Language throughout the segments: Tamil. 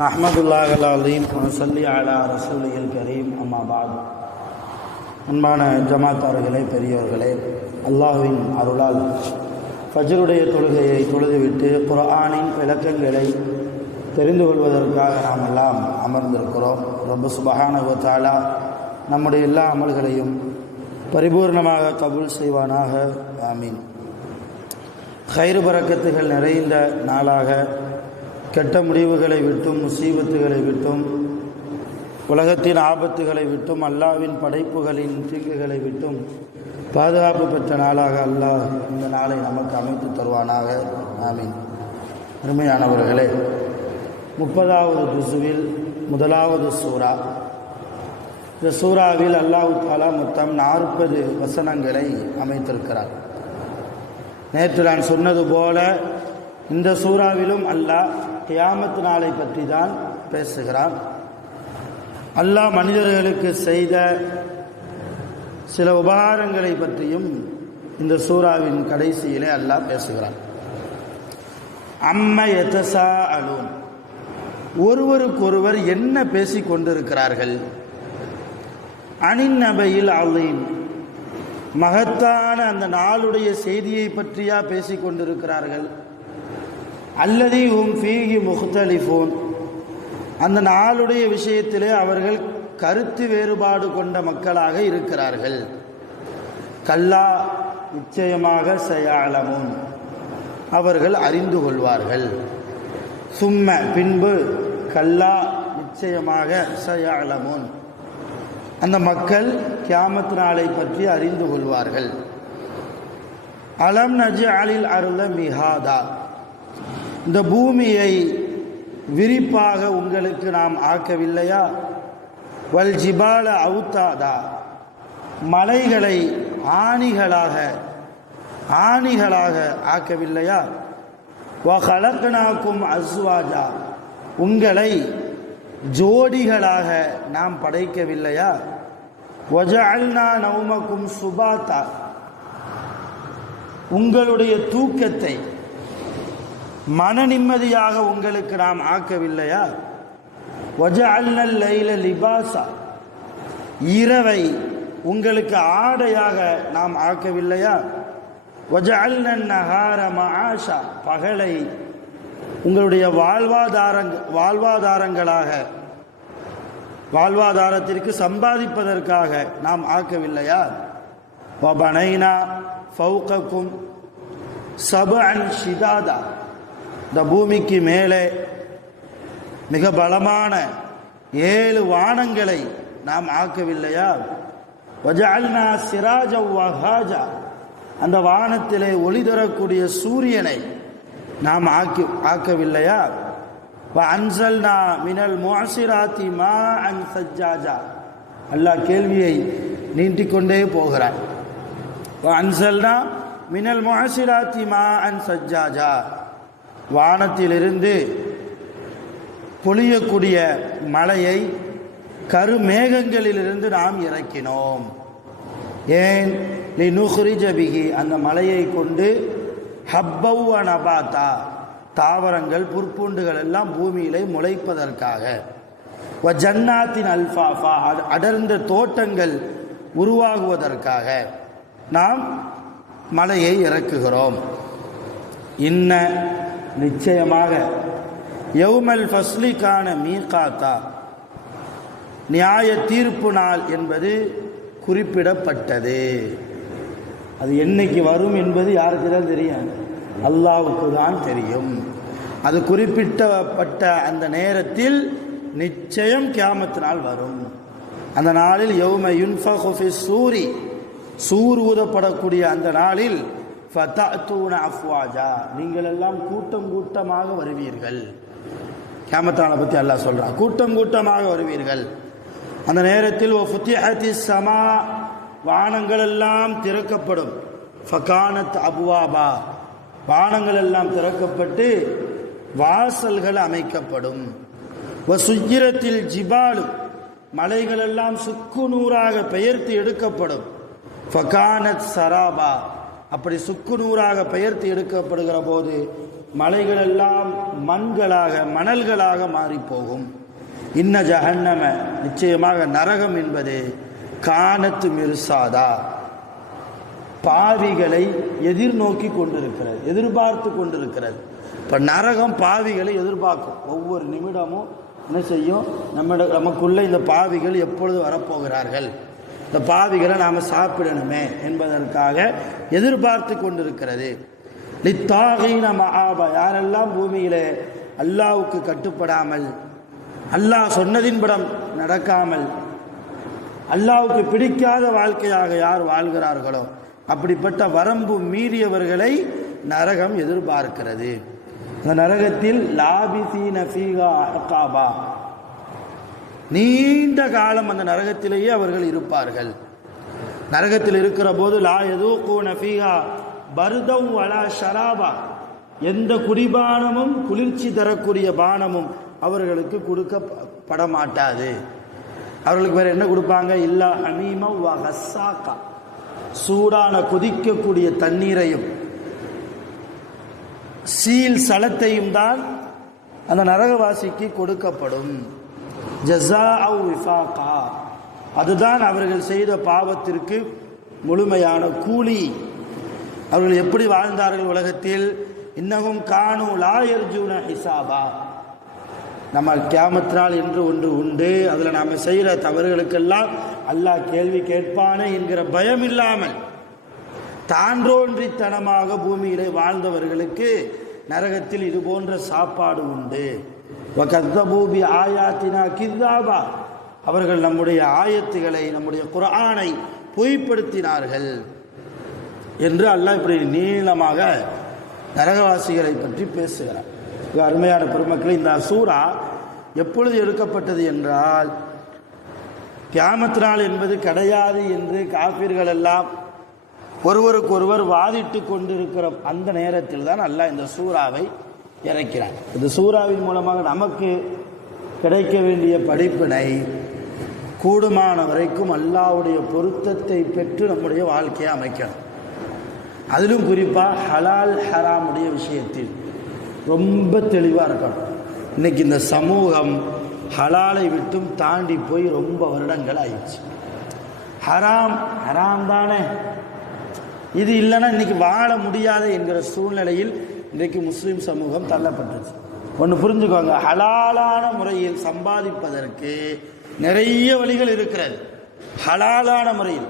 நஹ்மதுல்லாஹி அல்-அலீம் வ நுஸல்லி அலா ரசூலில் கரீம். அம்மா பாத். அன்பான ஜமாத்தார்களே, பெரியோர்களே, அல்லாஹ்வின் அருளால் ஃபஜ்ருடைய தொழுகையை தொழுதுவிட்டு குர்ஆனின் விளக்கங்களை தெரிந்து கொள்வதற்காக நாம் எல்லாம் அமர்ந்திருக்கிறோம். ரப்பு சுப்ஹானஹு வ தஆலா நம்முடைய எல்லா அமல்களையும் பரிபூர்ணமாக கபூல் செய்வானாக. ஆமீன். கைரு பரக்கத்துகள் நிறைந்த நாளாக, கெட்ட முடிவுகளை விட்டும் முசீபத்துகளை விட்டும் உலகத்தின் ஆபத்துகளை விட்டும் அல்லாஹ்வின் படைப்புகளின் தீங்குகளை விட்டும் பாதுகாப்பு பெற்ற நாளாக அல்லாஹ் இந்த நாளை நமக்கு அமைத்து தருவானாக. ஆமீன். அருமையானவர்களே, 30வது ஜுஸுவில் முதலாவது சூரா. இந்த சூறாவில் அல்லாஹ் தஆலா மொத்தம் 40 வசனங்களை அமைத்திருக்கிறார். நேற்று நான் சொன்னது போல இந்த சூறாவிலும் அல்லாஹ் கியாமத் நாளை பற்றி தான் பேசுகிறான். அல்லாஹ் மனிதர்களுக்கு செய்த சில உபகாரங்களை பற்றியும் இந்த சூறாவின் கடைசியிலே அல்லாஹ் பேசுகிறான். அம்ம யதஸாஅலூன், ஒருவருக்கொருவர் என்ன பேசிக் கொண்டிருக்கிறார்கள். அனின் நபையில் அலீம், மகத்தான அந்த நாளுடைய செய்தியை பற்றியா பேசிக் கொண்டிருக்கிறார்கள். அல்லதி ஹும் ஃபீஹி முக்தலிஃபூன், அந்த நாளுடைய விஷயத்திலே அவர்கள் கருத்து வேறுபாடு கொண்ட மக்களாக இருக்கிறார்கள். கல்லா, நிச்சயமாக சயஅலமூன், அவர்கள் அறிந்து கொள்வார்கள். சும்ம, பின்பு, கல்லா, நிச்சயமாக சயஅலமூன், அந்த மக்கள் கியாமத் நாளை பற்றி அறிந்து கொள்வார்கள். அலம் நஜ்அலில் அர்த மிஹாதா, இந்த பூமியை விரிப்பாக உங்களுக்கு நாம் ஆக்கவில்லையா. வல் ஜிபால அவுத்தாதா, மலைகளை ஆணிகளாக ஆக்கவில்லையா. வ கலக்னாக்கும் அஸ்வாஜா, உங்களை ஜோடிகளாக நாம் படைக்கவில்லையா. வஜஅல்னா நௌமக்கும் சுபாத்தா, உங்களுடைய தூக்கத்தை மன நிம்மதியாக உங்களுக்கு நாம் ஆக்கவில்லையா. வஜஅல்னல் லைல லிபாசா, இரவை உங்களுக்கு ஆடையாக நாம் ஆக்கவில்லையா. வஜஅல்னன் நஹார மஆஷா, பகலை உங்களுடைய வாழ்வாதாரத்திற்கு சம்பாதிப்பதற்காக நாம் ஆக்கவில்லையா. வபனைனா ஃபௌகக்கும் சபஅன் ஷிதாதா, இந்த பூமிக்கு மேலே மிக பலமான 7 வானங்களை நாம் ஆக்கவில்லையா. வஜஅல்னா சிராஜா வஹாஜா, அந்த வானத்திலே ஒளி தரக்கூடிய சூரியனை நாம் ஆக்கவில்லையா. வஅன்ஸல்னா மினல் முஅஸிராத்தி மாஅன் சஜ்ஜாஜா, அல்லாஹ் கேள்வியை நீட்டிக்கொண்டே போகிறார். வஅன்ஸல்னா மினல் முஅஸிராத்தி மாஅன் சஜ்ஜாஜா, வானத்திலிருந்து பொழியக்கூடிய மழையை கருமேகங்களிலிருந்து நாம் இறக்கினோம். ஏன்? லினுக்ரிஜ பிஹி, அந்த மழையை கொண்டு ஹப்பவ் வ நபாத்தா, தாவரங்கள் புற்பூண்டுகள் எல்லாம் பூமியிலே முளைப்பதற்காக. வ ஜன்னாத்தின் அல்ஃபாஃபா, அடர்ந்த தோட்டங்கள் உருவாகுவதற்காக நாம் மழையை இறக்குகிறோம். இன்ன, நிச்சயமாக, யௌமல் ஃபஸ்லிக்கான மீகாத்தா, நியாய தீர்ப்பு நாள் என்பது குறிப்பிடப்பட்டது. அது என்னைக்கு வரும் என்பது யாருக்கு தான் தெரியும்? அல்லாஹ்வுக்கு தான் தெரியும். அது குறிப்பிட்டப்பட்ட அந்த நேரத்தில் நிச்சயம் கியாமத் நாள் வரும். அந்த நாளில் யௌம யுன்ஃபகு ஃபிஸ்ஸூரி, சூர் ஊதப்படக்கூடிய அந்த நாளில் ஃபதஅதூன அஃப்வாஜா, நீங்கள் எல்லாம் கூட்டம் கூட்டமாக வருவீர்கள். கியாமத் நாளை பற்றி அல்லாஹ் சொல்றான், கூட்டம் கூட்டமாக வருவீர்கள். அந்த நேரத்தில் ஃபுத்திஹத்திஸ் ஸமா, வானங்கள் எல்லாம் திறக்கப்படும். ஃபகானத் அப்வாபா, வானங்கள் எல்லாம் திறக்கப்பட்டு வாசல்கள் அமைக்கப்படும். வசுஜ்ஜிரத்தில் ஜிபாலு, மலைகள் எல்லாம் சுக்கு நூறாக பெயர்த்து எடுக்கப்படும். ஃபகானத் சராபா, அப்படி சுக்கு நூறாக பெயர்த்து எடுக்கப்படுகிற போது மலைகள் எல்லாம் மண்களாக மணல்களாக மாறி போகும். இன்ன ஜஹன்னம, நிச்சயமாக நரகம் என்பது கானத்து மிர்சாதா, பாவிகளை எதிர்நோக்கி கொண்டிருக்கிறது, எதிர்பார்த்து கொண்டிருக்கிறது. இப்போ நரகம் பாவிகளை எதிர்பார்க்கும். ஒவ்வொரு நிமிடமும் என்ன செய்யும், நமக்குள்ள இந்த பாவிகள் எப்பொழுது வரப்போகிறார்கள், இந்த பாவிகளை நாம் சாப்பிடணுமே என்பதற்காக எதிர்பார்த்து கொண்டிருக்கிறது. லித்தாகீன மஆபா, யாரெல்லாம் பூமியிலே அல்லாஹ்வுக்கு கட்டுப்படாமல், அல்லாஹ் சொன்னதின்படம் நடக்காமல், அல்லாஹ்வுக்கு பிடிக்காத வாழ்க்கையாக யார் வாழ்கிறார்களோ அப்படிப்பட்ட வரம்பு மீறியவர்களை நரகம் எதிர்பார்க்கிறது. இந்த நரகத்தில் லாபிசீன ஃபீஹா அஹ்காபா, நீண்ட காலம் அந்த நரகத்திலேயே அவர்கள் இருப்பார்கள். நரகத்தில் இருக்கிற போது லா யதூகூன ஃபீஹா பர்தம் வலா ஷராபா, எந்த குடிபானமும் குளிர்ச்சி தரக்கூடிய பானமும் அவர்களுக்கு கொடுக்கப்பட மாட்டாது. அவர்களுக்கு வேற என்ன கொடுப்பாங்க? இல்லா ஹமீமா வ ஹஸ்ஸாகா, சூடான கொதிக்கக்கூடிய தண்ணீரையும் சீல் சலத்தையும் தான் அந்த நரகவாசிக்கு கொடுக்கப்படும். ஜஸாஅ விஃபாகா, அதுதான் அவர்கள் செய்த பாவத்திற்கு முழுமையான கூலி. அவர்கள் எப்படி வாழ்ந்தார்கள் உலகத்தில்? இன்னகும் கானு லா யர்ஜூன ஹிசாபா, நம்ம கியாமத் நாள் என்று ஒன்று உண்டு, அதில் நாம் செய்கிற தவறுகளுக்கெல்லாம் அல்லாஹ் கேள்வி கேட்பானே என்கிற பயம் இல்லாமல் தான்றோன்றித்தனமாக பூமியிலே வாழ்ந்தவர்களுக்கு நரகத்தில் இது போன்ற சாப்பாடு உண்டு. வகத்தபூ பி ஆயாத்தினா கிஸ்ஸாபா, அவர்கள் நம்முடைய ஆயத்துகளை, நம்முடைய குர்ஆனை பொய்ப்படுத்தினார்கள் என்று அல்லாஹ் இப்படி நீளமாக நரகவாசிகளை பற்றி பேசுகிறார். அருமையான பெருமக்களை, இந்த சூரா எப்பொழுது எடுக்கப்பட்டது என்றால், கியாமத் நாள் என்பது கிடையாது என்று காஃபிர்கள் எல்லாம் ஒருவருக்கொருவர் வாதிட்டு கொண்டிருக்கிற அந்த நேரத்தில் தான் அல்லாஹ் இந்த சூறாவை இறக்கிறார். இந்த சூறாவின் மூலமாக நமக்கு கிடைக்க வேண்டிய படிப்பினை, கூடுமான வரைக்கும் அல்லாஹ்வுடைய பொருத்தத்தை பெற்று நம்முடைய வாழ்க்கையை அமைக்கணும். அதிலும் குறிப்பாக ஹலால் ஹராமுடைய விஷயத்தில் ரொம்ப தெளிவாக இருக்கணும். இன்னைக்கு இந்த சமூகம் ஹலாலை விட்டும் தாண்டி போய் ரொம்ப வருடங்கள் ஆயிடுச்சு. ஹராம் ஹராம் தானே, இது இல்லைன்னா இன்னைக்கு வாழ முடியாது என்கிற சூழ்நிலையில் இன்றைக்கு முஸ்லீம் சமூகம் தள்ளப்பட்டுச்சு. ஒன்று புரிஞ்சுக்கோங்க, ஹலாலான முறையில் சம்பாதிப்பதற்கு நிறைய வழிகள் இருக்கிறது, ஹலாலான முறையில்.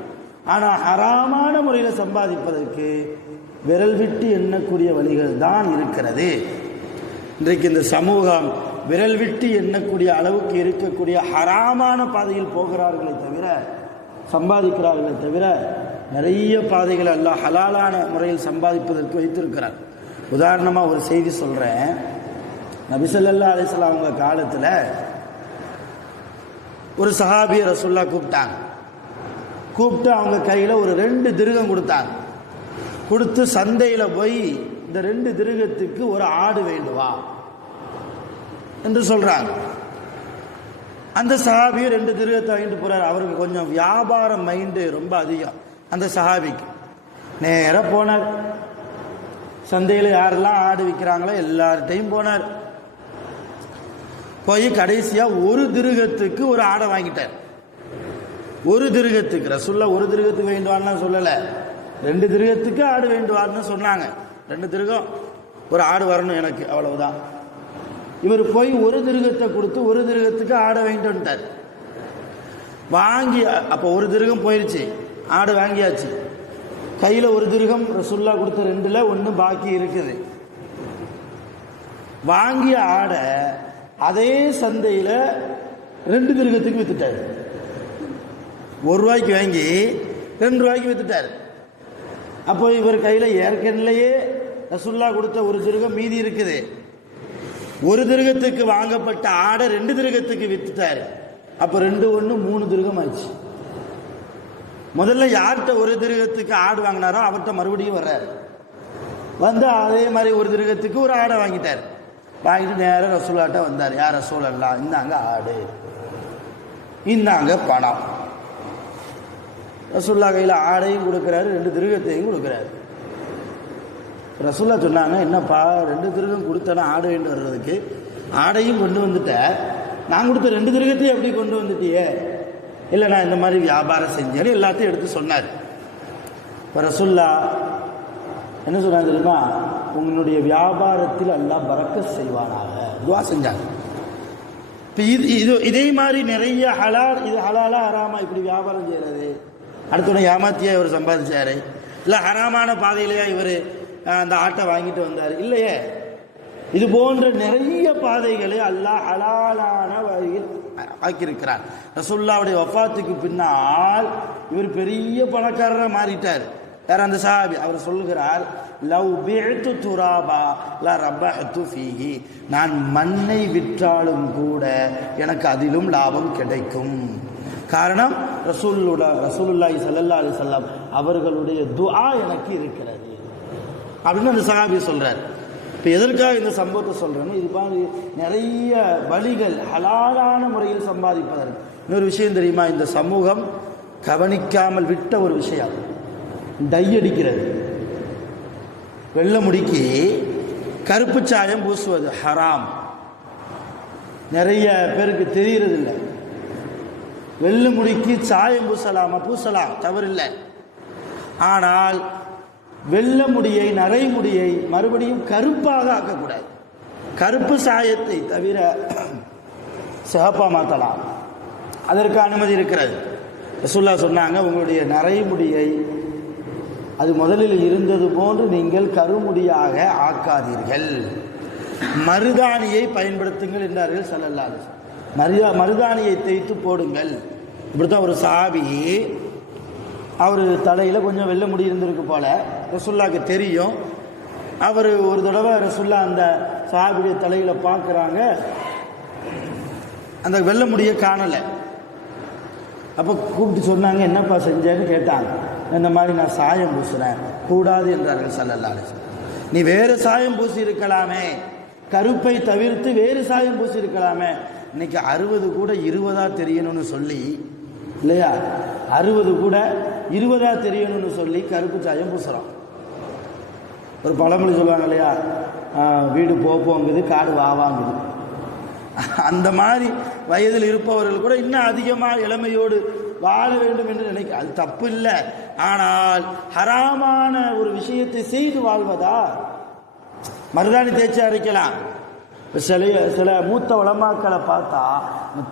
ஆனால் ஹராமான முறையில் சம்பாதிப்பதற்கு விரல் விட்டு எண்ணக்கூடிய வழிகள் தான் இருக்கிறது. இன்றைக்கு இந்த சமூகம் விரல் விட்டு எண்ணக்கூடிய அளவுக்கு இருக்கக்கூடிய ஹராமான பாதையில் போகிறார்களே தவிர, சம்பாதிக்கிறார்களே தவிர, நிறைய பாதைகள் அல்லாஹ் ஹலாலான முறையில் சம்பாதிப்பதற்கு வைத்திருக்கிறார். உதாரணமாக ஒரு செய்தி சொல்கிறேன். நபி ஸல்லல்லாஹு அலைஹி வஸல்லம் அவங்க காலத்தில் ஒரு சஹாபியை ரசூலுல்லாஹ் கூப்பிட்டு அவங்க கையில் ஒரு 2 திருகம் கொடுத்தாங்க. கொடுத்து சந்தையில் போய் இந்த 2 திருகத்துக்கு ஒரு ஆடு வேண்டுவா என்று சொல்றாங்க. அந்த சஹாபியை 2 திருகத்தை வாங்கிட்டு போறாரு. அவருக்கு கொஞ்சம் வியாபார மைண்டு ரொம்ப அதிகம். அந்த சஹாபிக்கு நேராக போனார். சந்தையில் யாரெல்லாம் ஆடு விற்கிறாங்களோ எல்லார்ட்டையும் போனார். போய் கடைசியாக ஒரு திருகத்துக்கு ஒரு ஆடை வாங்கிட்டார். ஒரு திருகத்துக்கு ரசூலுல்லாஹ் ஒரு திருகத்துக்கு வேண்டுவான்னு சொல்லலை, 2 திருகத்துக்கு ஆடு வேண்டுவார்னு சொன்னாங்க. 2 திருகம் ஒரு ஆடு வரணும் எனக்கு, அவ்வளவுதான். இவர் போய் ஒரு திருகத்தை கொடுத்து ஒரு திருகத்துக்கு ஆடை வாங்கிட்டு வந்துட்டார். வாங்கி அப்போ ஒரு திருகம் போயிடுச்சு, ஆடு வாங்கியாச்சு. கையில் ஒரு திருகம் ரசூலுல்லாஹ் கொடுத்த 2ல் 1 பாக்கி இருக்குது. வாங்கிய ஆடை அதே சந்தையில் 2 திருகத்துக்கு வித்துட்டார். 1 ரூபாய்க்கு வாங்கி 2 ரூபாய்க்கு வித்துட்டார். அப்போ இவர் கையில் ஏற்கனவே ரசூலுல்லாஹ் கொடுத்த ஒரு திருகம் மீதி இருக்குது. ஒரு திருகத்துக்கு வாங்கப்பட்ட ஆடை 2 திருகத்துக்கு வித்துட்டார். அப்போ 2 1 3 திருகம் ஆச்சு. முதல்ல யார்கிட்ட ஒரு திருகத்துக்கு ஆடு வாங்கினாரோ அவர்கிட்ட மறுபடியும் வர்றார். வந்து அதே மாதிரி ஒரு திருகத்துக்கு ஒரு ஆடை வாங்கிட்டார். வாங்கிட்டு நேரம் ரசூலுல்லாஹ்ட்ட வந்தார். யார் ரசூலல்லாஹ், இந்தாங்க ஆடு, இந்தாங்க பணம். ரசூலுல்லாஹ் கையில் ஆடையும் கொடுக்குறாரு, 2 திருகத்தையும் கொடுக்குறாரு. ரசூல்லா சொன்னாங்க, என்னப்பா 2 திருகம் கொடுத்தனா ஆடை வேண்டு வர்றதுக்கு, ஆடையும் கொண்டு வந்துட்ட, நான் கொடுத்த 2 திருகத்தையும் எப்படி கொண்டு வந்துட்டியே? இல்லை நான் இந்த மாதிரி வியாபாரம் செஞ்சேன்னு எல்லாத்தையும் எடுத்து சொன்னார். இப்போ ரசூல்லா என்ன சொன்னாங்க தெரியுமா? உங்களுடைய வியாபாரத்தில் அல்லாஹ் பரக்கத் செய்வானாக துஆ செஞ்சாங்க. இப்போ இதே மாதிரி நிறைய ஹலால், இது ஹலாலா ஹராமா இப்படி வியாபாரம் செய்கிறது, அடுத்தவனை ஏமாத்தியா இவர் சம்பாதிச்சாரு, இல்லை ஹராமான பாதையிலையா இவர் அந்த ஆட்டை வாங்கிட்டு வந்தார், இல்லையே. இது போன்ற நிறைய பாதைகளை அல்லாஹ் ஹலாலான வழியில் ஆக்கியிருக்கிறார். ரசூலுல்லாஹ்வுடைய வஃபாத்துக்கு பின்னால் இவர் பெரிய பணக்காரராக மாறிட்டார். யார்? அந்த சஹாபி. அவர் சொல்லுகிறார், லவ் பிஅத்து துராபா லா ரபஹது ஃபீஹி, நான் மண்ணை விற்றாலும் கூட எனக்கு அதிலும் லாபம் கிடைக்கும். காரணம் ரசூலுல்லாஹி ஸல்லல்லாஹு அலைஹி வஸல்லம் அவர்களுடைய துஆ எனக்கு இருக்கிறது அப்படின்னு அந்த சஹாபி சொல்றார். இப்போ எதற்காக இந்த சம்பவத்தை சொல்றேன்னு, இது மாதிரி நிறைய வழிகள் ஹலாலான முறையில் சம்பாதிப்பதற்கு. இன்னொரு விஷயம் தெரியுமா? இந்த சமூகம் கவனிக்காமல் விட்ட ஒரு விஷயம், டை அடிக்கிறது. வெள்ளை முடிக்கு கருப்பு சாயம் பூசுவது ஹராம். நிறைய பேருக்கு தெரியறதில்லை. வெள்ளை முடிக்கு சாயம் பூசலாம், தவறில்லை. ஆனால் வெள்ளை முடியை, நரைமுடியை மறுபடியும் கருப்பாக ஆக்கக்கூடாது. கருப்பு சாயத்தை தவிர சிவப்பா மாற்றலாம், அதற்கு அனுமதி இருக்கிறது. ரசூலுல்லாஹ் சொன்னாங்க, உங்களுடைய நரைமுடியை அது முதலில் இருந்தது போன்று நீங்கள் கருமுடியாக ஆக்காதீர்கள், மருதாணியை பயன்படுத்துங்கள் என்றார்கள் ஸல்லல்லாஹு அலைஹி வஸல்லம். மருதாணியை தேய்த்து போடுங்கள். இப்படித்தான் ஒரு சஹாபி, அவர் தலையில் கொஞ்சம் வெள்ளை முடி இருந்திருக்கு போல, ரசூலுல்லாஹ்க்கு தெரியும். அவர் ஒரு தடவை ரசூலுல்லாஹ் அந்த சஹாபியுடைய தலையில் பார்க்குறாங்க, அந்த வெள்ளை முடியை காணலை. அப்போ கூப்பிட்டு சொன்னாங்க, என்னப்பா செஞ்சேன்னு கேட்டாங்க. இந்த மாதிரி நான் சாயம் பூசுகிறேன், கூடாது என்றார்கள் ஸல்லல்லாஹு அலைஹி வஸல்லம். நீ வேறு சாயம் பூசி இருக்கலாமே, கருப்பை தவிர்த்து வேறு சாயம் பூசி இருக்கலாமே. இன்னைக்கு 60 கூட 20 தெரியணும்னு சொல்லி, இல்லையா, 60 கூட 20 தெரியணும்னு சொல்லி கருப்பு சாயம் பூசுகிறோம். ஒரு பழமொழி சொல்லுவாங்க இல்லையா, வீடு போங்குது காடு வாங்குது. அந்த மாதிரி வயதில் இருப்பவர்கள் கூட இன்னும் அதிகமாக இளமையோடு வாழ வேண்டும் என்று நினைக்க, அது தப்பு இல்லை. ஆனால் ஹராமான ஒரு விஷயத்தை செய்து வாழ்வதா? மருதாணி தேய்ச்சி அரைக்கலாம். சில மூத்த உலமாக்களை பார்த்தா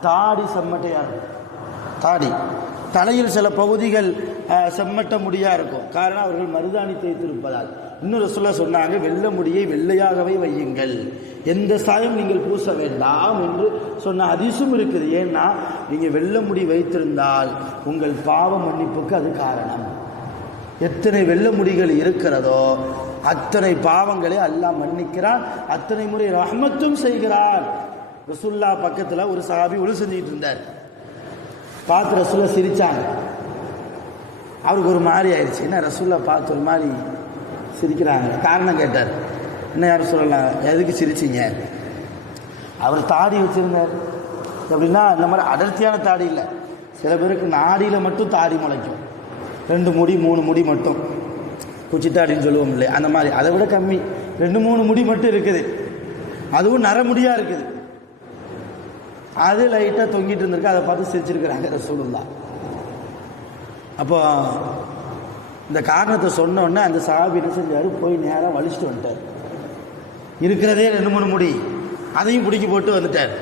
தாடி செம்மட்டையா இருக்கும். தாடி தலையில் சில பகுதிகள் செம்மட்ட முடியா இருக்கும். காரணம் அவர்கள் மருதாணி தேய்த்திருப்பதால். இன்னொரு சொல்ல சொன்னாங்க, வெள்ளை முடியை வெள்ளையாகவே வையுங்கள், எந்த சாயம் நீங்கள் பூச வேண்டாம் என்று சொன்ன ஹதீஸும் இருக்குது. ஏன்னா நீங்கள் வெள்ளை முடி வைத்திருந்தால் உங்கள் பாவ மன்னிப்புக்கு அது காரணம். எத்தனை வெள்ளை முடிகள் இருக்கிறதோ அத்தனை பாவங்களை அல்லாஹ் மன்னிக்கிறான், அத்தனை முறை ரஹ்மத்தும் செய்கிறான். ரசூலுல்லாஹ் பக்கத்தில் ஒரு சஹாபி ஒளி செஞ்சுக்கிட்டு இருந்தார். பார்த்து ரசூலுல்லாஹ் சிரிச்சாங்க. அவருக்கு ஒரு மாதிரி ஆயிடுச்சு. என்ன ரசூலுல்லாஹ் பார்த்து ஒரு மாதிரி சிரிக்கிறாங்க, காரணம் கேட்டார். என்ன யாரும் சொல்லலாம், எதுக்கு சிரிச்சிங்க? அவர் தாடி வச்சிருந்தார். எப்படின்னா இந்த மாதிரி அடர்த்தியான தாடி இல்லை. சில பேருக்கு நாடியில் மட்டும் தாடி முளைக்கும், 2 முடி 3 முடி மட்டும், குச்சித்தாடின்னு சொல்லுவோம் இல்லை, அந்த மாதிரி. அதை விட கம்மி 2-3 முடி மட்டும் இருக்குது, அதுவும் நரமுடியாக இருக்குது. அது லைட்டாக தொங்கிட்டு இருந்திருக்கு. அதை பார்த்து சிரிச்சிருக்கிறாங்க ரசூலுல்லாஹ். அப்போ இந்த காரணத்தை சொன்னோன்னே அந்த சஹாபி என்ன செஞ்சார், போய் நேராக வலிச்சுட்டு வந்துட்டார். இருக்கிறதே 2-3 முடி, அதையும் பிடிக்கி போட்டு வந்துட்டார்.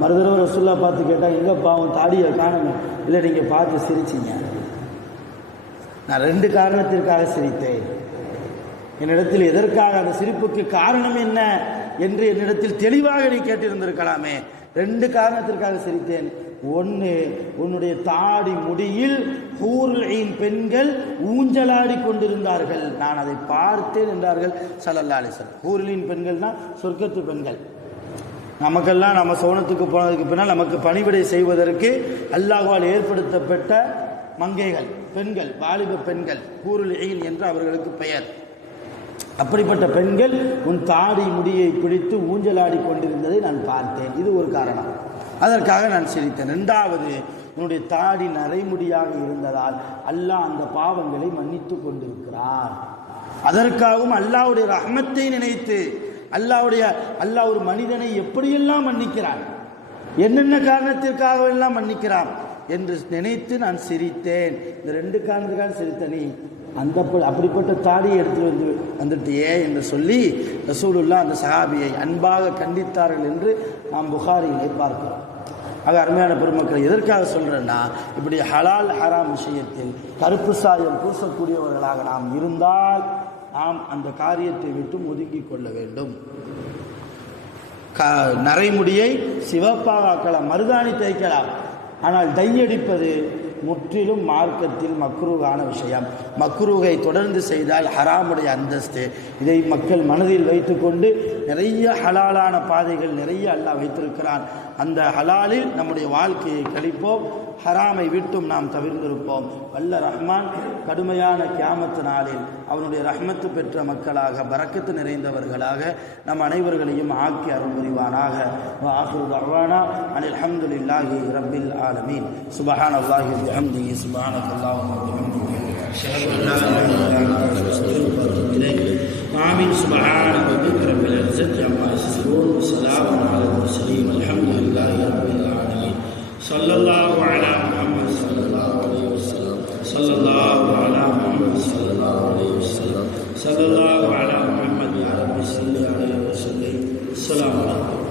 மறுதடவை ரசூலுல்லாஹ் பார்த்து கேட்டால், எங்கப்பா உன் தாடியை காணுங்க? இல்லை, நீங்கள் பார்த்து சிரிச்சிங்க. நான் 2 காரணத்திற்காக சிரித்தேன். என்னிடத்தில் எதற்காக, அந்த சிரிப்புக்கு காரணம் என்ன என்று என்னிடத்தில் தெளிவாக நீ கேட்டிருந்திருக்கலாமே. 2 காரணத்திற்காக சிரித்தேன். 1, உன்னுடைய தாடி முடியில் ஹூருல் ஈன் பெண்கள் ஊஞ்சலாடி கொண்டிருந்தார்கள், நான் அதை பார்த்தேன் என்றார்கள் ஸல்லல்லாஹு அலைஹி வஸல்லம். ஹூருல் ஈன் பெண்கள்னா சொர்க்கத்து பெண்கள். நமக்கெல்லாம் நம்ம சோனத்துக்கு போனதுக்கு பின்னால் நமக்கு பணிவிடை செய்வதற்கு அல்லாஹ்வால் ஏற்படுத்தப்பட்ட மங்கைகள், பெண்கள், வாலிப பெண்கள், ஹூருல் ஈன் என்று அவர்களுக்கு பெயர். அப்படிப்பட்ட பெண்கள் உன் தாடி முடியை பிடித்து ஊஞ்சலாடி கொண்டிருந்ததை நான் பார்த்தேன். இது ஒரு காரணம், அதற்காக நான் சிரித்தேன். 2வது, உன்னுடைய தாடி நரைமுடியாக இருந்ததால் அல்லாஹ் அந்த பாவங்களை மன்னித்து கொண்டிருக்கிறார். அதற்காகவும் அல்லாஹ்வுடைய ரஹ்மத்தை நினைத்து அல்லாஹ் ஒரு மனிதனை எப்படியெல்லாம் மன்னிக்கிறான், என்னென்ன காரணத்திற்காக எல்லாம் மன்னிக்கிறான் என்று நினைத்து நான் சிரித்தேன். இந்த 2 காரணத்துக்காக சிரித்தனி அப்படிப்பட்ட தாடியை எடுத்து வந்துட்டியே என்று சொல்லி ரசூலுல்லாஹ் அந்த சஹாபியை அன்பாக கண்டித்தார்கள் என்று நாம் புகாரியிலே பார்க்கிறோம். ஆக அருமையான பெருமக்கள், எதற்காக சொல்கிறேன்னா, இப்படி ஹலால் ஹராம் விஷயத்தில் கருப்பு சாயம் பூசக்கூடியவர்களாக நாம் இருந்தால் நாம் அந்த காரியத்தை விட்டு ஒதுங்கிக் கொள்ள வேண்டும். நரைமுடியை சிவப்பாக ஆக்கலாம், மருதாணி தேய்க்கலாம், ஆனால் டையடிப்பது முற்றிலும் மார்க்கத்தில் மக்ரூஹான விஷயம். மக்ரூஹை தொடர்ந்து செய்தால் ஹராமுடைய அந்தஸ்து. இதை மக்கள் மனதில் வைத்துக்கொண்டு நிறைய ஹலாலான பாதைகள் நிறைய அல்லாஹ் வைத்திருக்கிறான். அந்த ஹலாலில் நம்முடைய வாழ்க்கையை கழிப்போம், ஹராமை விட்டும் நாம் தவிர்ந்திருப்போம். வல்ல ரஹ்மான் கடுமையான கியாமத்து நாளில் அவனுடைய ரஹ்மத்து பெற்ற மக்களாக, பரக்கத்து நிறைந்தவர்களாக நம் அனைவர்களையும் ஆக்கி அருள் புரிவானாக. ஆகிரு தஅவானா அனில் ஹம்துலில்லாஹி ரப்பில் ஆலமீன். சுப்ஹானல்லாஹி வ பிஹம்திஹி, சுப்ஹானக்கல்லாஹும்ம வ பிஹம்திஹி, அஷ்ஹது அன் லா இலாஹா இல்லா அன்த அஸ்தக்ஃபிருக வ அத்தூபு இலைக். ஆமீன். சுப்ஹான ரப்பிக ரப்பில் இஸ்ஸத்தி அம்மா யசிஃபூன் வ ஸலாமுன் அலல் முர்ஸலீன் வல்ஹம்துலில்லாஹி ரப்பில் ஆலமீன். ஸல்லல்லாஹு அலா முஹம்மத் ஸல்லல்லாஹு அலைஹி வஸல்லம். ஸல்லல்லாஹு அலா முஹம்மத் ஸல்லல்லாஹு அலைஹி வஸல்லம். ஸல்லல்லாஹு அலா முஹம்மத் யா ரப்பி ஸல்லி அலைஹி வஸல்லம். அஸ்ஸலாமு அலைக்கும்.